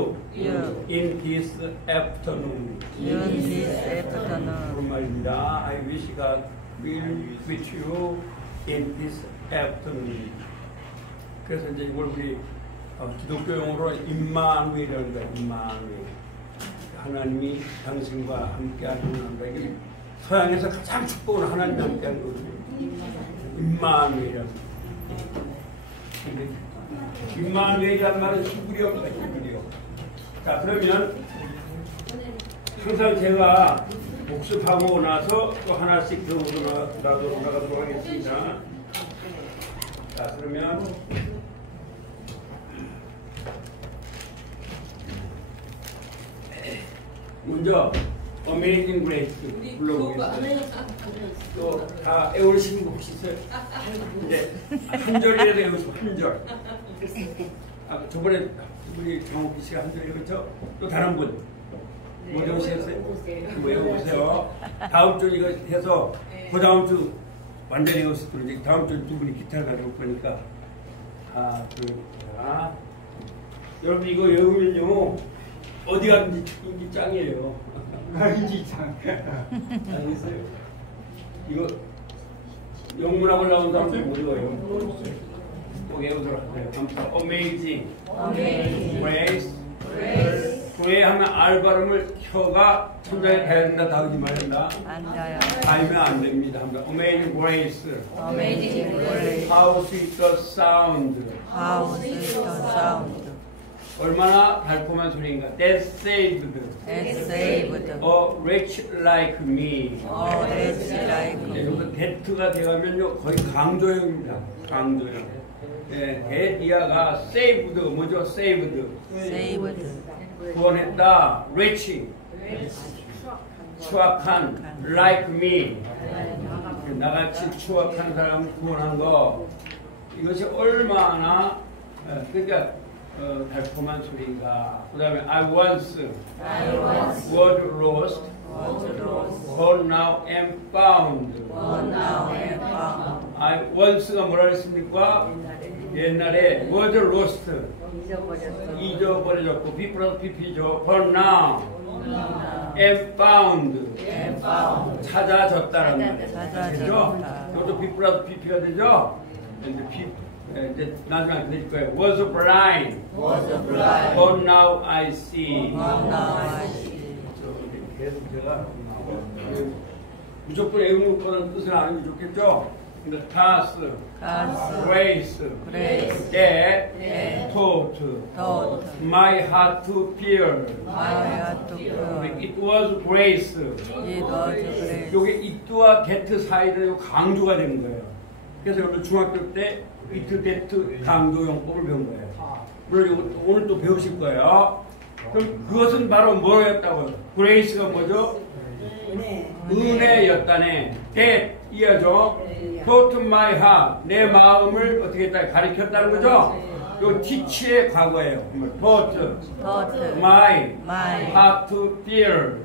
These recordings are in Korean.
in this afternoon. 그런 말입니다. I wish God will with you in this afternoon. 그래서 이제 이걸 우리 기독교 용어로 임마누엘이라는 거예요. 임마누엘. 하나님이 당신과 함께 하시는 거예요. 서양에서 가장 축복은 하나님이 함께 하는 거거든요. 임마누엘이라는 거예요. 임마누엘이라는 말은 히브리어입니다. 히브리어. 자, 그러면 항상 제가 복습하고 나서 또 하나씩 더 나가도록 하겠습니다. 자, 그러면 먼저 Amazing Grace 불러보겠습니다. 또 다 애우신 분 혹시 있어요? 이제 한 절이라도 애우시고 한 절. 저번에 우리 정옥기 씨가 한 절 외웠죠? 또 다른 분 못 외우셨어요? 외워보세요. 다음 주 이거 해서 그 다음 주 완전히 외웠을 거예요. 이제 다음 주 두 분이 기타를 가지고 그러니까 여러분 이거 외우면요 어디 가든지 인기 짱이에요. 인기 짱. 알겠어요? 이거 영문학을 나온 사람들 못 외워요. 꼭 외우도록 하세요. Amazing Grace. 그래 하면 R 발음을 혀가 천장에 닿아야 된다, 닿지 말아야 된다. 닿으면 안 됩니다. Amazing Grace. How sweet the sound. 얼마나 달콤한 소리인가. That saved a wretch like me. 여기서 that가 되가면요 거의 강조형입니다. 강조형. that이야가 saved 뭐죠? saved. 구원했다. wretch. 추악한. like me. 나같이 추악한 사람 구원한 거. 이것이 얼마나 그러니까 달콤한 소리인가. 그 다음에 I once was lost, but now am found. I once가 뭐라 그랬습니까? 옛날에 was lost, 잊어버려졌고, B 플러스 PP죠. But now am found, 찾아졌다는 말이에요. 그죠? 이것도 B 플러스 PP가 되죠? 이제 나중에 드릴 거예요. Was blind, but now I see. 계속 제가 무조건 외우는 거는 뜻을 아는 게 좋겠죠? 근데 pass, grace, that, taught, my heart to fear. It was grace. 요게 it와 get 사이로 강조가 되는 거예요. 그래서 여러분 중학교 때 it, that 강조용법을 배운 거예요. 물론 오늘 또 배우실 거예요. 그럼 그것은 바로 뭐였다고요? grace가 뭐죠? 은혜였다네. that 이하죠. taught my heart 내 마음을 어떻게 했다 가르쳤다는 거죠. 요 teach의 과거예요. taught my heart to fear.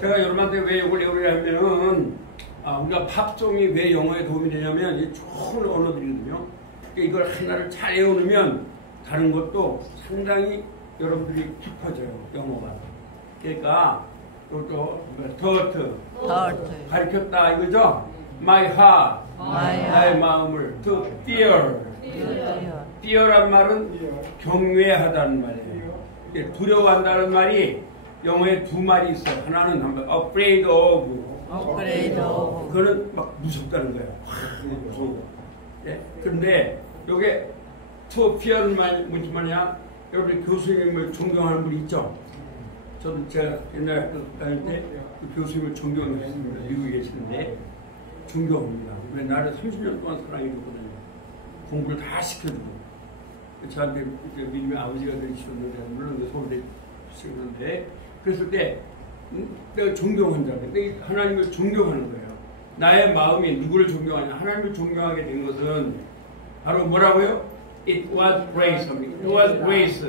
제가 여러분한테 왜 이걸 외우려면은 우리가 팝송이 왜 영어에 도움이 되냐면 이게 좋은 언어들이거든요. 그러니까 이걸 하나를 잘 외우면 다른 것도 상당히 여러분들이 깊어져요. 영어가. 그러니까 또 taught 가르쳤다 이거죠. My heart 나의 마음을 to fear. fear란 말은 경외하다는 말이에요. 두려워한다는 말이 영어에 두 말이 있어요. 하나는 afraid of. 그거는 막 무섭다는 거예요. 무서워. 그런데 요게 to fear는 무슨 말이냐? 여러분 교수님을 존경하는 분이 있죠? 저도 제가 옛날에 학교 다닐 때 그 교수님을 존경했습니다. 미국에 계시는데 존경합니다. 왜 나를 30년 동안 사랑해줬거든요. 공부를 다 시켜주고 저한테 믿음의 아버지가 되시었는데 물론 서울대 시켰는데 그랬을 때 내가 존경한다. 내가 하나님을 존경하는 거예요. 나의 마음이 누구를 존경하냐? 하나님을 존경하게 된 것은 바로 뭐라고요? It was grace. It was grace.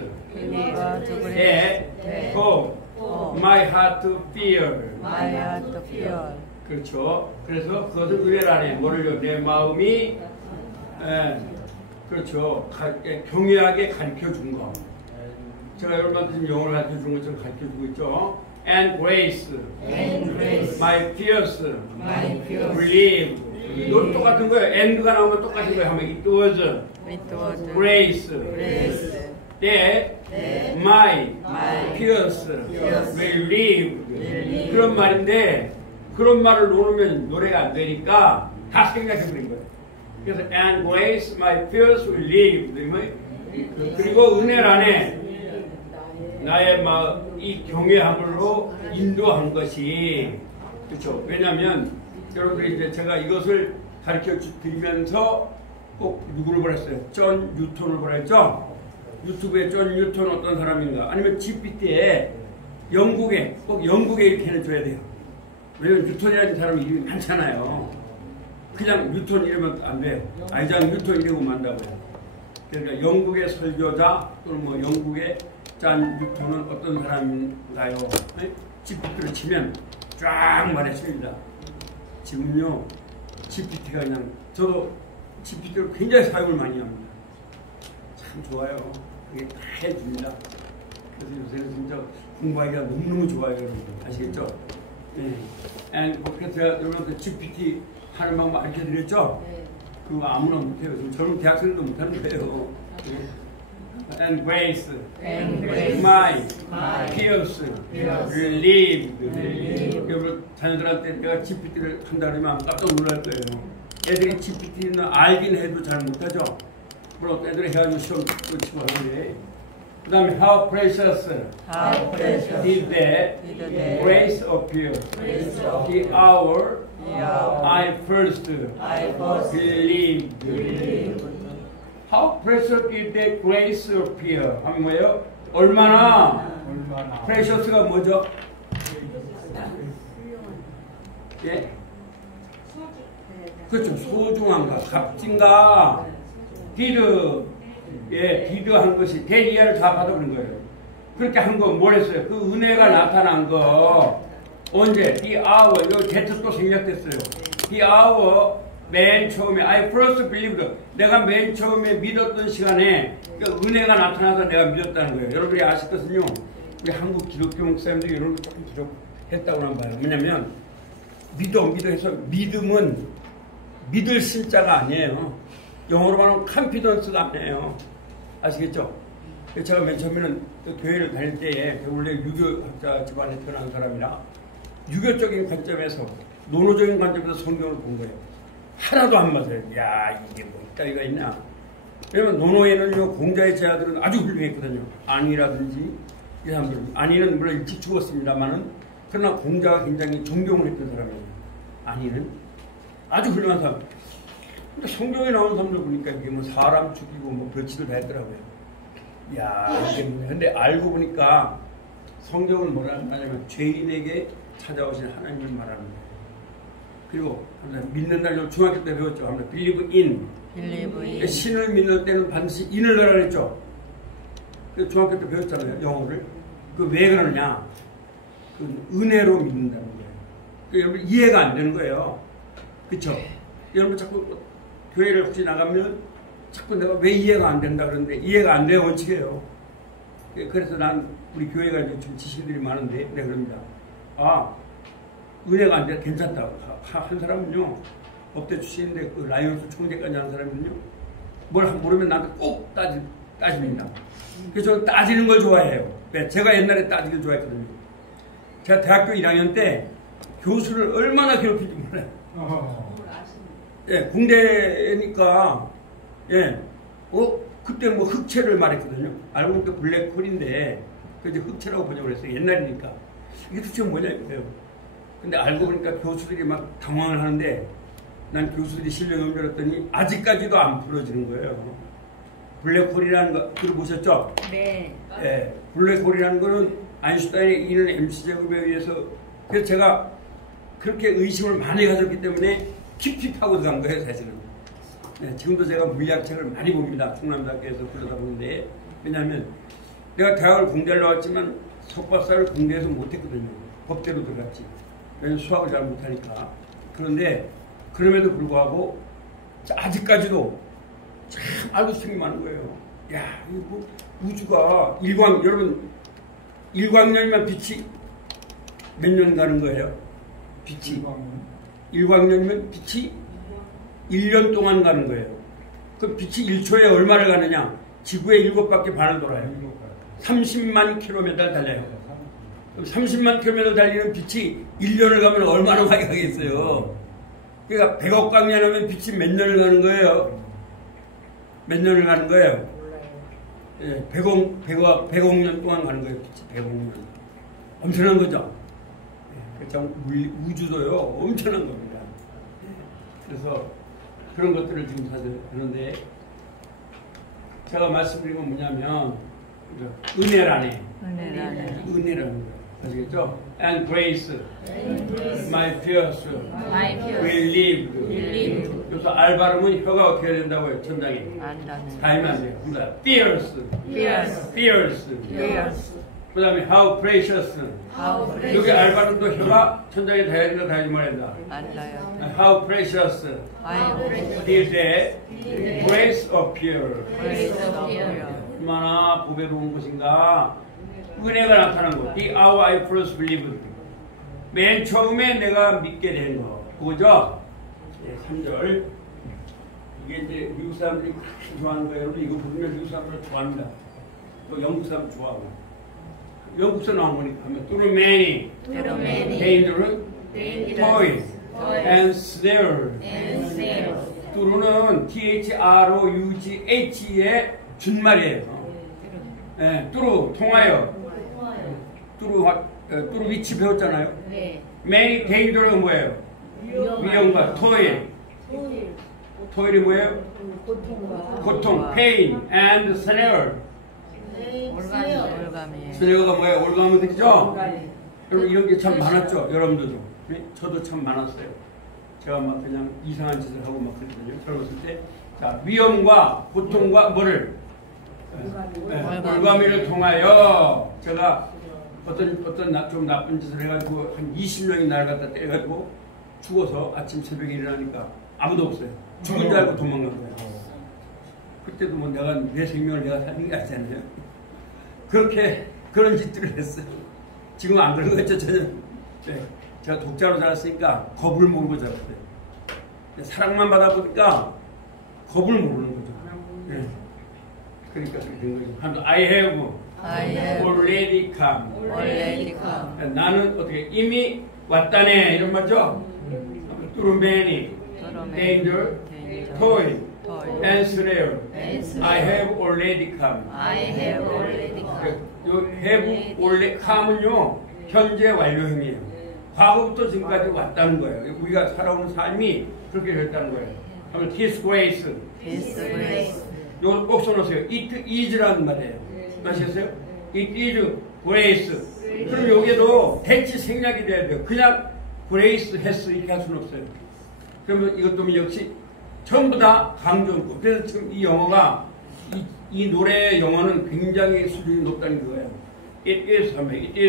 My heart to fear. 그렇죠. 그래서 그것을 은혜라네. 뭐를요? 내 마음이 그렇죠. 경외하게 가르쳐 준 거. 제가 여러분한테 지금 영어를 가르쳐주는 것처럼 가르쳐주고 있죠. And grace, my peers, believe. 이거 똑같은 거예요. and가 나오면 똑같은 거예요. 하면 it was grace that my peers will live. 그런 말인데 그런 말을 놓으면 노래가 안 되니까 다 생각해버린 거예요. 그래서 and grace my peers will live. 그리고 은혜 안에 나의 이 경외함으로 인도한 것이 그렇죠. 왜냐하면 여러분들이 이제 제가 이것을 가르쳐 드리면서 꼭 누구를 보냈어요? 존 뉴턴을 보냈죠. 유튜브에 존 뉴턴 어떤 사람인가? 아니면 GPT에 영국에 꼭 영국에 이렇게 해줘야 돼요. 왜냐면 뉴턴이라는 사람 이름이 많잖아요. 그냥 뉴턴 이러면 안 돼요. 아이작 뉴턴 이러면 안 된다고요. 그러니까 영국의 설교자 또는 뭐 영국의 존 뉴턴은 어떤 사람인가요? GPT를 치면 쫙 말해줍니다. 지금요 GPT가 그냥 저도 GPT를 굉장히 사용을 많이 합니다. 참 좋아요. 그게 다 해줍니다. 그래서 요새는 진짜 공부하기가 너무너무 좋아요. 여러분 아시겠죠? 네. 그래서 제가 여러분한테 GPT 하는 방법 알려드렸죠? 네. 그거 아무나 못해요. 저는 대학생도 못하는 거예요. And grace, my peers relieved. 여러분 자녀들한테 내가 GPT를 한다 그러면 깜짝 놀랄 거예요. 애들이 GPT는 알긴 해도 잘 못하죠. 물론 애들이 해가지고 시험 치고 하는데. 그 다음에 how precious did that grace appear the hour I first believed. How precious did that grace appear? 하면 뭐예요? 얼마나 precious가 뭐죠? 예? 그렇죠. 소중한가, 값진가, did, did 한 것이 대리야를 다 받아보는 거예요. 그렇게 한 거 뭘 했어요? 그 은혜가 나타난 거 언제? The hour, 이거 대체 또 생략됐어요. The hour, 맨 처음에 I first believed. 내가 맨 처음에 믿었던 시간에 그 은혜가 나타나서 내가 믿었다는 거예요. 여러분이 아실 것은요. 우리 한국 기독교 목사님들이 이런 거 조금 부족했다고 봐요. 왜냐면 믿어 해서 믿음은 믿을 신자가 아니에요. 영어로 말하면 confidence가 아니에요. 아시겠죠? 제가 맨 처음에는 교회를 다닐 때에 원래 유교학자 집안에 태어난 사람이라 유교적인 관점에서 논어적인 관점에서 성경을 본 거예요. 하나도 안 맞아요. 야, 이게 뭐 이따위가 있나? 왜냐면 논어에는요, 공자의 제자들은 아주 훌륭했거든요. 안이라든지 이 사람들은. 안이는 물론 일찍 죽었습니다만은 그러나 공자가 굉장히 존경을 했던 사람이에요. 안이는 아주 훌륭한 사람. 근데 성경에 나오는 사람들 보니까 이게 뭐 사람 죽이고 뭐 별짓을 다 했더라고요. 야, 이게 뭐냐. 근데 알고 보니까 성경은 뭐라 하냐면 죄인에게 찾아오신 하나님을 말하는 거예요. 그리고 믿는다는 중학교 때 배웠죠. 합니다. believe in. 신을 믿는 때는 반드시 in을 넣으라 그랬죠. 그 중학교 때 배웠잖아요. 영어를. 그 왜 그러느냐. 그 은혜로 믿는다는 거예요. 그 여러분 이해가 안 되는 거예요. 그렇죠? 여러분 자꾸 교회를 혹시 나가면 자꾸 내가 왜 이해가 안 된다 그러는데 이해가 안 돼요. 원칙이에요. 그래서 난 우리 교회가 좀 지식들이 많은데 내가 그럽니다. 아, 은혜가 안 돼. 괜찮다. 한 사람은요, 법대 출신인데 그 라이온스 총재까지 하는 사람은요, 뭘 모르면 나한테 꼭 따집니다. 그래서 저는 따지는 걸 좋아해요. 제가 옛날에 따지기를 좋아했거든요. 제가 대학교 1학년 때 교수를 얼마나 괴롭힐지 몰라요. 예, 공대니까, 예, 그때 뭐 흑채를 말했거든요. 알고 보니까 블랙홀인데, 그 이제 흑채라고 번역을 했어요. 옛날이니까. 이게 도대체 뭐냐 이거예요. 근데 알고 보니까 교수들이 막 당황을 하는데 난 교수들이 실력이 없는 줄 알았더니 아직까지도 안 풀어지는 거예요. 블랙홀이라는 거 들어보셨죠? 네. 예, 블랙홀이라는 거는 아인슈타인의 E는 mc제곱에 의해서 그래서 제가 그렇게 의심을 많이 가졌기 때문에 깊이 파고 들어간 거예요 사실은. 네, 지금도 제가 물리학책을 많이 봅니다. 충남대학교에서 들여다보는데 왜냐하면 내가 대학을 공대를 나왔지만 석박사를 공대에서 못했거든요. 법대로 들어갔지. 왜냐면 수학을 잘 못하니까. 그런데 그럼에도 불구하고 아직까지도 참 알고 싶은 게 많은 거예요. 야, 이거 뭐 우주가 여러분 일광년이면 빛이 몇 년 가는 거예요? 빛이 일광년이면 빛이 1년 동안 가는 거예요. 그 빛이 1초에 얼마를 가느냐? 지구의 7바퀴 반을 돌아요. 30만 킬로미터 달려요. 30만 킬로미터 달리는 빛이 1년을 가면 얼마나 많이 가겠어요? 그러니까 100억 광년하면 빛이 몇 년을 가는 거예요? 몇 년을 가는 거예요? 예, 100억 년 동안 가는 거예요. 빛이 100억 년. 엄청난 거죠? 예, 참 우주도요, 엄청난 겁니다. 예, 그래서 그런 것들을 지금 사실 그런데 제가 말씀드린 건 뭐냐면 은혜라네. 은혜라는 거. 아시겠죠? And grace, my fears, will live. 여기서 알 발음은 혀가 어떻게 된다고요? 천장에. 가이면 안 돼요. Fears. 그 다음에 how precious. 여기 알 발음도 혀가 천장에 닿아야 된다, 닿지 말아야 된다. How precious is the grace of fear. 얼마나 보배로운 것인가. 은혜가 나타난 것. The hour I first believed. 맨 처음에 내가 믿게 된 거. 그거죠? 네, 3절. 이게 이제 미국 사람들이 그렇게 좋아하는 거예요. 여러분, 이거 보면 미국 사람들 좋아합니다. 또 영국 사람 좋아하고. 영국서 나온 거니까 하면 through many dangerous toils and snares. through는 THROUGH의 준말이에요. 네, through 통하여. through 위치 배웠잖아요. 네. many dangerous 뭐예요? 위험과 toil. toil이 뭐예요? 고통, pain and snare. 스네어가 뭐예요? 올가미 되죠? 여러분 이런 게 참 많았죠? 여러분들도. 네? 저도 참 많았어요. 제가 막 그냥 이상한 짓을 하고 막 그랬거든요. 젊었을 때. 자, 위험과 고통과 뭐를? 올가미를 통하여 제가 어떤 좀 나쁜 짓을 해가지고 한 20명이 날 갖다 때려가지고 죽어서 아침 새벽에 일어나니까 아무도 없어요. 죽은 줄 알고 도망간 거예요. 그때도 뭐 내 생명을 내가 살린 게 아니잖아요. 그렇게 그런 짓들을 했어요. 지금 안 그런 거죠. 저는 네, 제가 독자로 자랐으니까 겁을 모르고 자랐어요. 사랑만 받아보니까 겁을 모르는 거죠. 네. 그러니까 그렇게 된 거죠. I have already come. 나는 어떻게 이미 왔다네 이런 말이죠. through many danger, toil, and snare. I have already come. 요 have already come은요 현재 완료형이에요. 과거부터 지금까지 왔다는 거예요. 우리가 살아오는 삶이 그렇게 됐다는 거예요. 그러면 His grace. 이걸 꼭 써놓으세요. It is라는 말이에요. 아시겠어요? It is grace. 그럼 여기에도 대치 생략이 돼야 돼요. 그냥 grace has 이렇게 할 수는 없어요. 그러면 이것도 역시 전부 다 강조고. 그래서 지금 이 영어가 이 노래의 영어는 굉장히 수준이 높다는 거예요. It is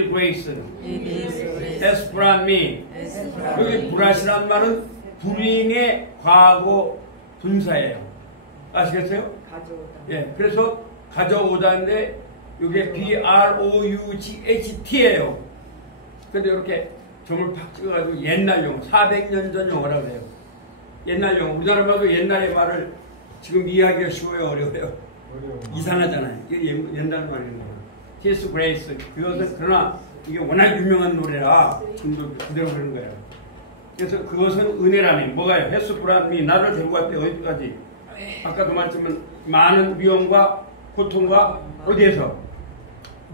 grace. Has brought me. 여기 brought 말은 bring의 과거 분사예요. 아시겠어요? 가져오다. 예, 그래서 가져오다인데 이게 BROUGHT예요. 근데 이렇게 점을 팍 찍어가지고 옛날 영어, 400년 전 영어라고 해요. 옛날 영어. 우리나라 말도 옛날의 말을 지금 이해하기가 쉬워요, 어려워요? 이상하잖아요. 이게 옛날 말이에요. His Grace. 그것은 그러나 이게 워낙 유명한 노래라 지금도 그대로 그런 거예요. 그래서 그것은 은혜라네. 뭐가요? Has brought me. 나를 데리고 왔대. 어디까지? 아까도 말씀은 많은 위험과 고통과 어디에서?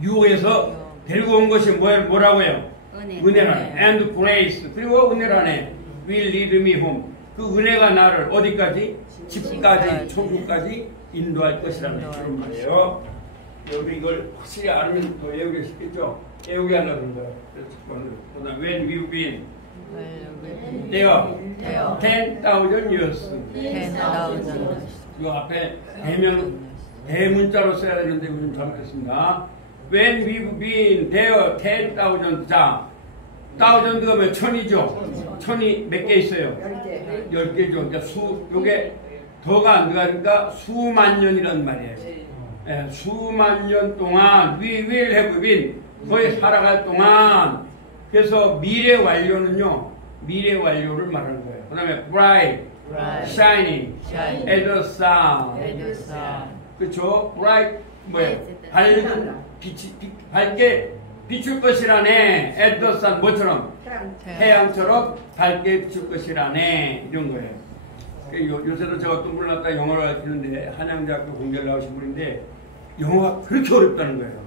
유혹에서 데리고 온 것이 뭐라고요? 은혜라네. And grace. 그리고 은혜라네. Will lead me home. 그 은혜가 나를 어디까지? 집까지, 천국까지 인도할 것이라는 그런 말이에요. 여러분 이걸 확실히 알면 더 외우기 쉽겠죠? 외우게 하려고 그런 거예요. 그다음 when we've been there 10,000 years. 이 앞에 대문자로 써야 되는데 이거 좀 잘못했습니다. When we've been there 10,000. 자, 1000가 몇 천이죠? 천이 몇 개 있어요? 10개죠. 그러니까 요게 더가 안 들어가니까 수만 년이란 말이에요. 수만 년 동안 we will have been 거의 살아갈 동안 그래서 미래 완료는요 미래 완료를 말하는 거예요. 그 다음에 bright, shining, as the sun 그렇죠? bright 뭐예요? 밝게 비출 것이라네. as the sun 뭐처럼? 태양처럼 밝게 비출 것이라네. 이런 거예요. 요새도 제가 또 몰랐다 영어를 가르치는데 한양대학교 공대를 나오신 분인데 영어가 그렇게 어렵다는 거예요.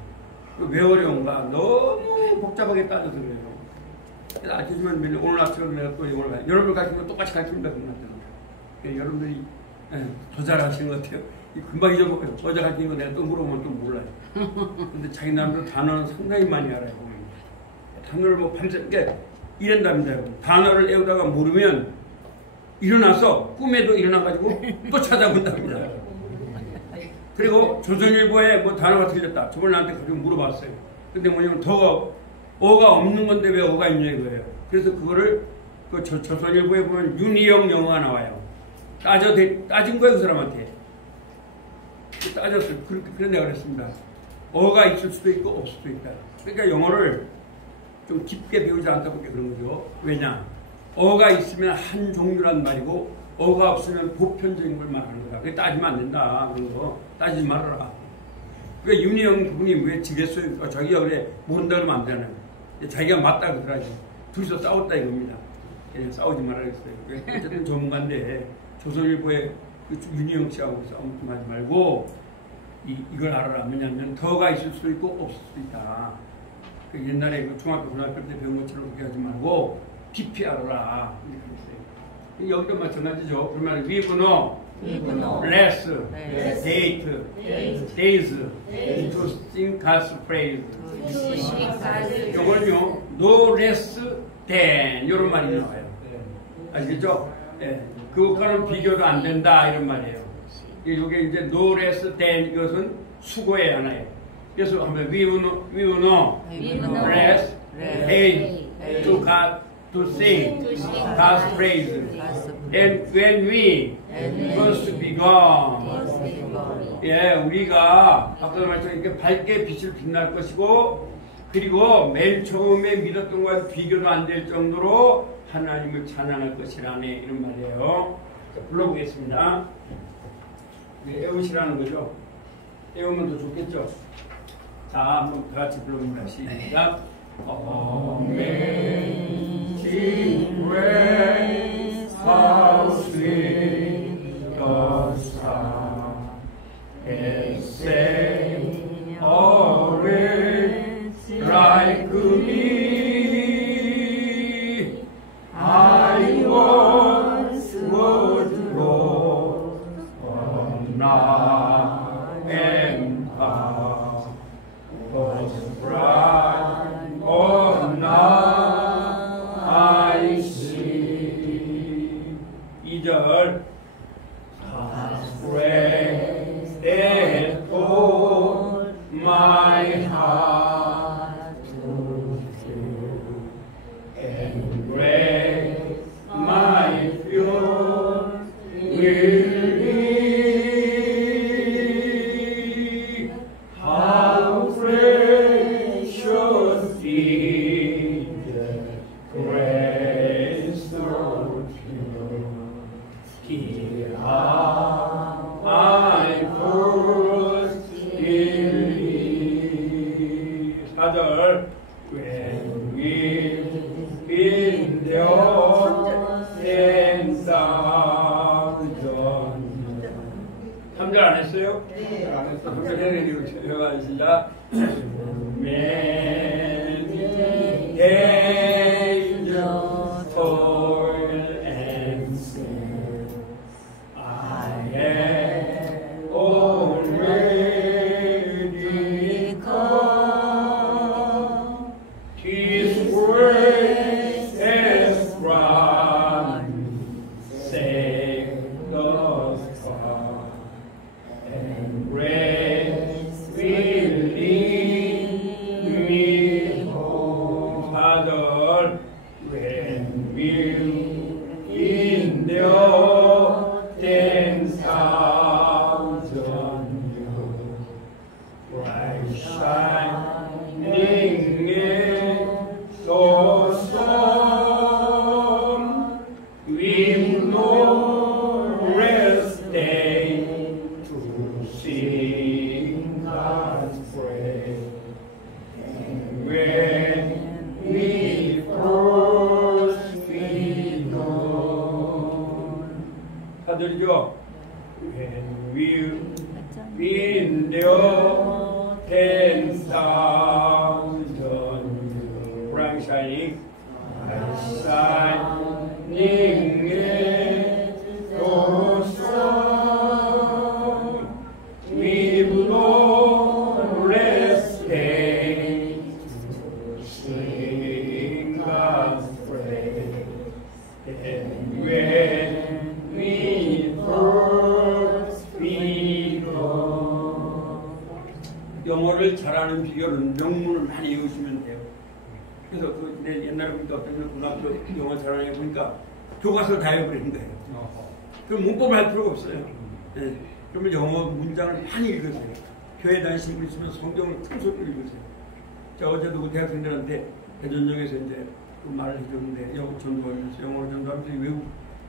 왜 어려운가? 너무 복잡하게 따져서 그래요. 그래서 아시지만 오늘 아침에 내가 또 영어를 가르쳐 여러분을 가르치면 똑같이 가르칩니다. 여러분들이 더 잘하시는 것 같아요. 금방 잊어먹어요. 어제 가르친 거 내가 또 물어보면 또 몰라요. 근데 자기 나름대로 단어는 상당히 많이 알아요. 단어를 뭐 밤새 이런답니다. 단어를 외우다가 모르면 일어나서 꿈에도 일어나가지고 또 찾아본답니다. 그리고 조선일보에 뭐 단어가 틀렸다. 저번에 나한테 가지고 물어봤어요. 근데 뭐냐면 어가 없는 건데 왜 어가 있냐 이거예요. 그래서 그거를 조선일보에 보면 윤희영 영어가 나와요. 따진 거예요, 그 사람한테. 따졌어요. 그런 내가 그랬습니다. 어가 있을 수도 있고 없을 수도 있다. 그러니까 영어를 좀 깊게 배우지 않다 보니까 그런 거죠. 왜냐? 어가 있으면 한 종류란 말이고 어가 없으면 보편적인 걸 말하는 거다. 그게 따지면 안 된다. 그런 거 따지지 말아라. 그러니까 윤희영 분이 왜 지겠어요? 자기가 그래 모른다 그러면 안 되잖아요. 자기가 맞다 그러더라고요. 둘이서 싸웠다 이겁니다. 그냥 싸우지 말아야겠어요. 어쨌든 전문가인데 조선일보에 윤희영 씨하고 싸움 좀 하지 말고 이걸 알아라. 왜냐하면 더가 있을 수도 있고 없을 수도 있다. 옛날에 중학교 고등학교 때 배운 것처럼 그렇게 하지 말고 깊이 알아라. 이렇게 했어요. 여기도 마찬가지죠. 그러면 we know less date days to sing God's praise. 이거는요 no less than 이런 말이 나와요. 아시겠죠? 그것과는 비교도 안 된다 이런 말이에요. 이게 이제 no less than 이것은 수고의 하나예요. 그래서 한번 we will know less days to God to sing God's praise. And when we first begun, 우리가 아까 말씀드린 이렇게 밝게 빛을 빛날 것이고, 그리고 맨 처음에 믿었던 것과 비교도 안 될 정도로 하나님을 찬양할 것이라네 이런 말이에요. 자, 불러보겠습니다. 애우시라는 거죠. 애우면 더 좋겠죠. 자, 한번 다 같이 불러봅니다. 시작. Amazing grace, how sweet the sound, and saved a wretch like me. I once was lost, but now am found. Was bright, oh now I see. 2절 grace that taught my heart to feel, and grace my pure will be. How precious is grace so pure. Here I first believed. 4절 when we've been there and thousand. 3절 안 했어요? 네. 안 했어. 3절 해내리고 제가 시작. Many days of toil and sin, I have already come. His grace has brought me safe thus far, and grace will lead 옛날에 보니까 어떤 고등학교 영어 잘하는 애 보니까 교과서를 다 외워버리는 거예요. 그럼 문법을 할 필요가 없어요. 네. 그러면 영어 문장을 많이 읽으세요. 교회 다니시는 분 있으면 성경을 큰 소리로 읽으세요. 자, 어제도 그 대학생들한테 대전역에서 이제 그 말을 해줬는데 전도하면서 영어로 전도하면서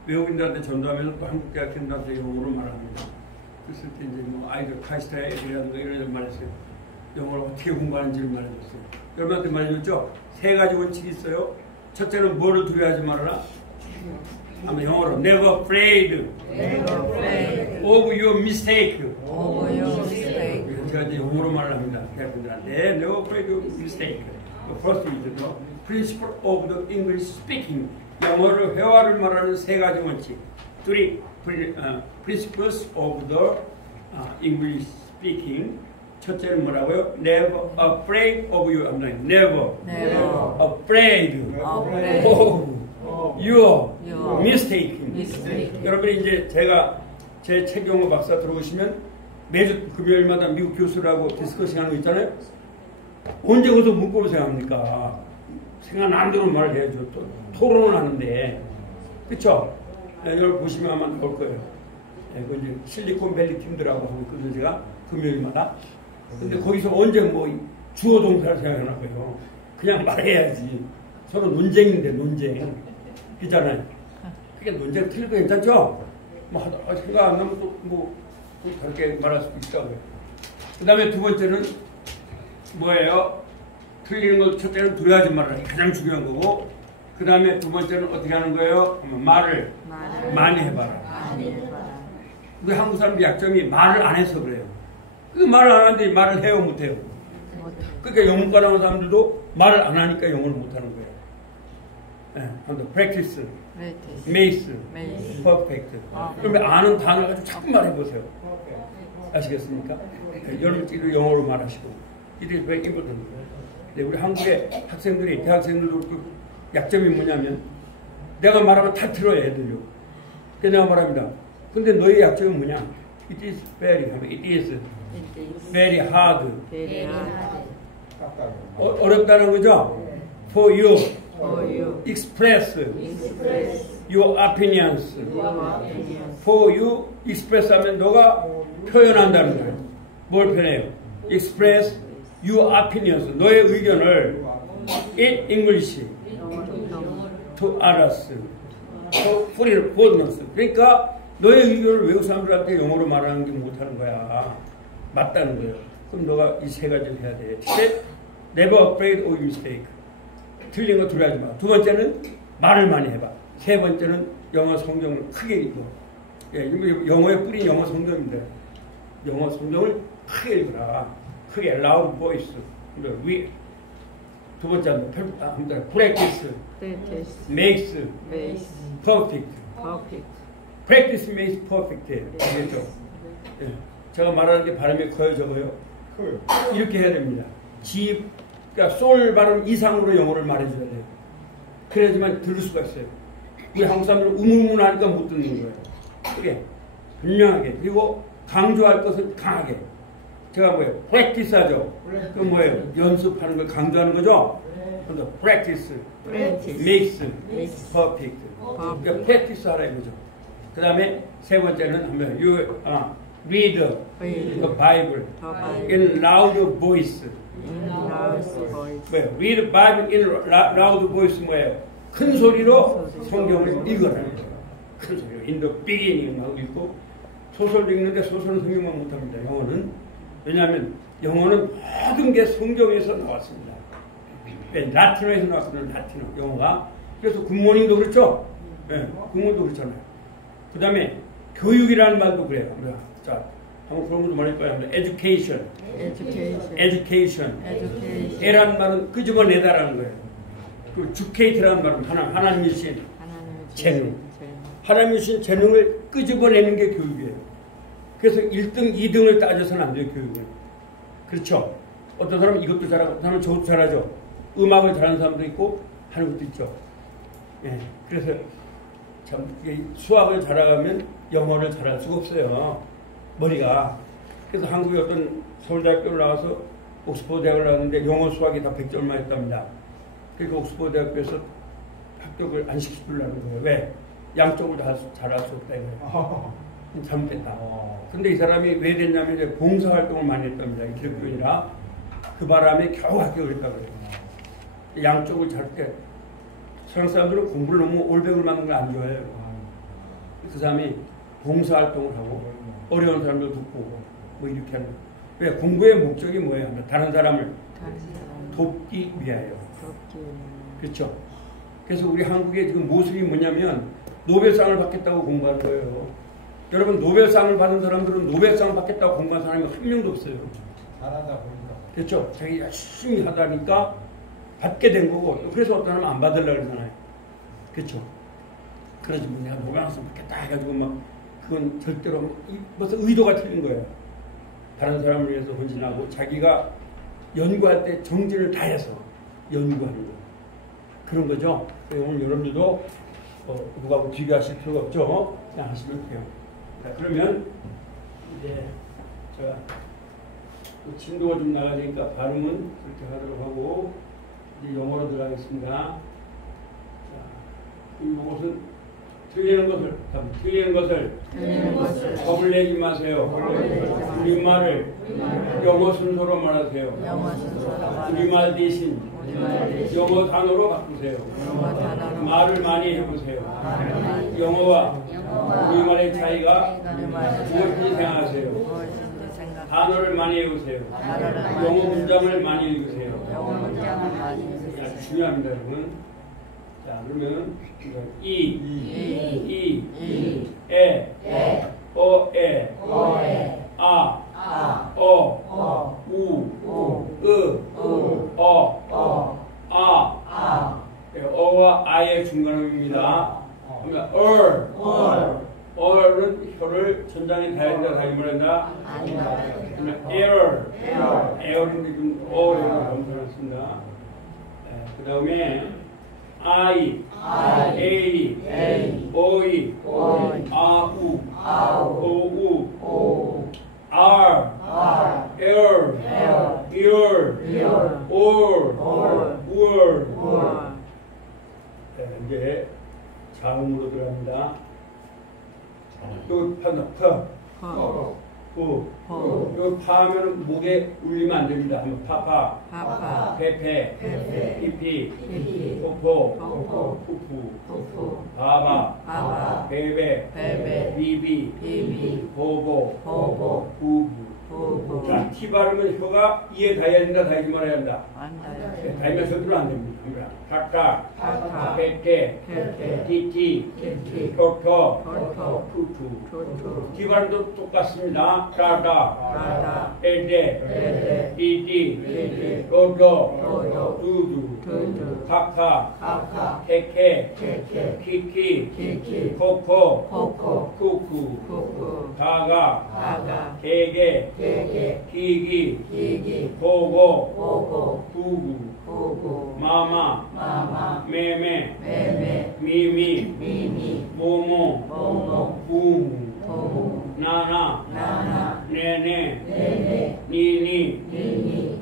외국인들한테 전도하면서 또 한국 대학생들한테 영어로 말합니다. 그랬을 때 이제 뭐 아이들 카이스트 애들이라든가 이런 걸 말했어요. 영어를 어떻게 공부하는지를 말해줬어요. 여러분한테 말해줬죠? 3가지 원칙이 있어요. 첫째는 뭐를 두려워하지 말아라. 아마 영어로 never afraid of your mistake. 제가 이제 영어로 말을 합니다. 대학생들한테 never afraid of mistake. First is the principle of the English speaking. 영어를 회화를 말하는 3가지 원칙. Principles of the English speaking. 첫째는 뭐라고요? Never afraid of you. I'm like never afraid of your mistake. 여러분이 이제 제가 제 책 영어 박사 들어오시면 매주 금요일마다 미국 교수라고 디스커싱 하는 거 있잖아요. 언제 거기서 문법을 생각합니까? 생각 안 되는 말을 해야죠. 또 토론을 하는데, 그쵸? 네, 여러분 보시면 아마 나올 거예요. 네, 그 이제 실리콘밸리 팀들하고 하고 있거든요, 제가 금요일마다. 근데 거기서 언제 뭐 주어 동사를 생각하나 봐요. 그냥 말해야지. 서로 논쟁인데 논쟁. 그잖아요. 그게 논쟁 틀리고 괜찮죠? 뭐 하다 생각 안 나면 또 다르게 말할 수도 있다고요. 그 다음에 두 번째는 뭐예요? 틀리는 걸 첫째는 두려워하지 말아라. 가장 중요한 거고. 그 다음에 두 번째는 어떻게 하는 거예요? 말을 많이 해봐라. 우리 한국 사람들 약점이 말을 안 해서 그래요. 그 말을 안 하는데 말을 해요, 못해요? 그러니까 영문과 나오는 사람들도 말을 안 하니까 영어를 못하는 거예요. 네, practice, makes, perfect. 그러면 아는 단어 가지고 자꾸 말해보세요. 아시겠습니까? 네, 여러분끼리 영어로 말하시고. It is very important. 네, 우리 한국의 학생들이, 대학생들도 그 약점이 뭐냐면 내가 말하면 다 들어요, 애들요. 그래서 내가 말합니다. 근데 너의 약점은 뭐냐? It is very hard. It is very hard. 어렵다는 거죠? For you. Express your opinions. For you express 하면 너가 표현한다는 거예요. 뭘 표현해요? Express your opinions. 너의 의견을 in English to others. for boldness. 그러니까 너의 의견을 외국 사람들한테 영어로 말하는 게 못하는 거야. 맞다는 거예요. 그럼 너가 이 3가지를 해야 돼. 첫째, never afraid of mistake. 틀린 거 두려워하지 마. 두 번째는 말을 많이 해봐. 세 번째는 영어 성경을 크게 읽어. 예, 영어의 뿌린 영어 성경인데 영어 성경을 크게 읽어라. 크게 loud voice. 두 번째 합니다. practice makes perfect. practice makes perfect. 알겠죠? 예. 제가 말하는 게 발음이 커요, 적어요? 이렇게 해야 됩니다. 그러니까 솔 발음 이상으로 영어를 말해줘야 돼요. 그래야지만 들을 수가 있어요. 우리 한국 사람들은 우물우물하니까 못 듣는 거예요. 그게 분명하게. 그리고 강조할 것은 강하게. 제가 뭐예요? practice 하죠. 그건 뭐예요? 연습하는 걸 강조하는 거죠. 그래서 practice makes perfect. 그러니까 practice 하라 이거죠. 그 다음에 세 번째는 하면 read the Bible in loud voice. 뭐예요? Read the Bible in loud voice 뭐예요? 큰 소리로 성경을 읽어라. 큰 소리로. In the beginning 하고 읽고 소설도 읽는데 소설은 성경만 못합니다. 영어는. 왜냐하면 영어는 모든 게 성경에서 나왔습니다. 라틴어에서 나왔거든요. 라틴어 영어가. 그래서 굿모닝도 그렇죠? 네, 굿모닝도 그렇잖아요. 그 다음에 교육이라는 말도 그래요. 자, 한번 그런 것도 말할 거예요. education. 에라는 말은 끄집어내다라는 거예요. 그 주케이트라는 말은 하나님이 주신 재능. 하나님이 주신 재능을 끄집어내는 게 교육이에요. 그래서 1등, 2등을 따져서는 안 돼요, 교육은. 그렇죠? 어떤 사람은 이것도 잘하고, 어떤 사람은 저것도 잘하죠. 음악을 잘하는 사람도 있고, 하는 것도 있죠. 예. 그래서 참, 수학을 잘하면 영어를 잘할 수가 없어요. 머리가. 그래서 한국의 어떤 서울대학교를 나와서 옥스퍼드 대학을 나왔는데 영어 수학이 다 100점 얼마 했답니다. 그러니까 옥스퍼드 대학교에서 합격을 안 시켜주려는 거예요. 왜? 양쪽을 다 잘할 수 없다 이거예요. 잘못됐다. 근데 이 사람이 왜 됐냐면 이제 봉사활동을 많이 했답니다. 이 기독교인이라 그 바람에 겨우 합격을 했다고 그래요. 양쪽을 잘때 서양 사람들은 공부를 너무 올백을 맞는 걸 안 좋아해요. 그 사람이 봉사활동을 하고 어려운 사람들 돕고 뭐 이렇게 하는 거예요. 왜? 공부의 목적이 뭐예요? 다른 사람을 돕기 위하여. 그렇죠? 그래서 우리 한국의 지금 모습이 뭐냐면 노벨상을 받겠다고 공부하는 거예요. 여러분 노벨상을 받은 사람들은 노벨상을 받겠다고 공부한 사람이 한 명도 없어요. 잘하다 보니까. 그렇죠? 자기 열심히 하다니까 받게 된 거고 그래서 어떤 사람은 안 받으려고 그러잖아요. 그렇죠? 그러지 뭐 내가 노벨상 받겠다 해가지고 막 그건 절대로 무슨 의도가 틀린 거예요. 다른 사람을 위해서 헌신하고 자기가 연구할 때 정진을 다해서 연구하는 거 그런 거죠. 오늘 여러분들도 누구하고 비교하실 필요가 없죠. 그냥 하시면 돼요. 자, 그러면 이제 제가 진도가 좀 나가니까 발음은 그렇게 하도록 하고 이제 영어로 들어가겠습니다. 자, 이것은 틀리는 것을 겁을 내지 마세요. 우리말을 영어 순서로 말하세요. 우리말 대신 영어 단어로 바꾸세요. 말을 많이 해보세요. 영어와 우리말의 차이가 무엇인지 생각하세요. 단어를 많이 외우세요. 영어 문장을 많이 읽으세요. 아주 중요합니다, 여러분. 자, 그러면 이, 에, 에, 아, 우, 아. 어와 아의 중간음입니다. 그러면 얼은 혀를 천장에 달린다, 달리 말한다. 에어인데 좀 어라고 검사를 씁니다. 그 다음에 I, A, 오이, 아우, 오우, R, air, ear, 올. 이제 자음으로 들어갑니다. 또 파는 요 파하면 목에 울리면 안 됩니다. 한번 파파, 페페, 피피, 포포, 푸푸, 바바, 베베, 비비, 보보, 부부. 자, 티 바르면 혀가 이에 닿아야 된다, 닿지 말아야 한다. 닿으면 손으로 안 됩니다. 카카, 페케, 티티, 토토, 푸푸. 티 발음도 똑같습니다. 따다, 에데, 이디, 로도, 두두, 카카, 케케, 키키, 코코, 쿠쿠, 가가, 게게, 기기, 보고, 부부, 마마, 메메, 미미, 모모, 부무, 나나, 네네, 니니,